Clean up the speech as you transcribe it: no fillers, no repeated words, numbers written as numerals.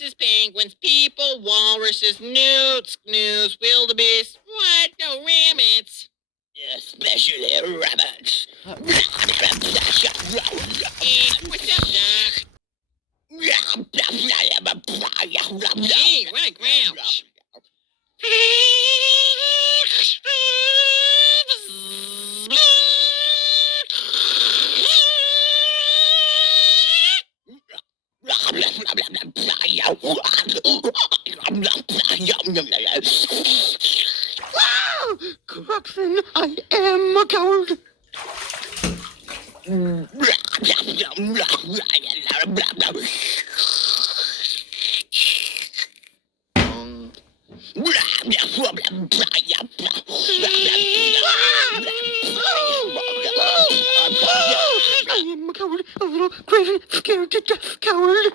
horses, penguins, people, walruses, newts, gnus, wildebeest. What? No rabbits. Especially rabbits. What's up, Doc? Hey, what a grouch. Crookston, I am a coward. I am a coward, a little crazy, scared to death coward.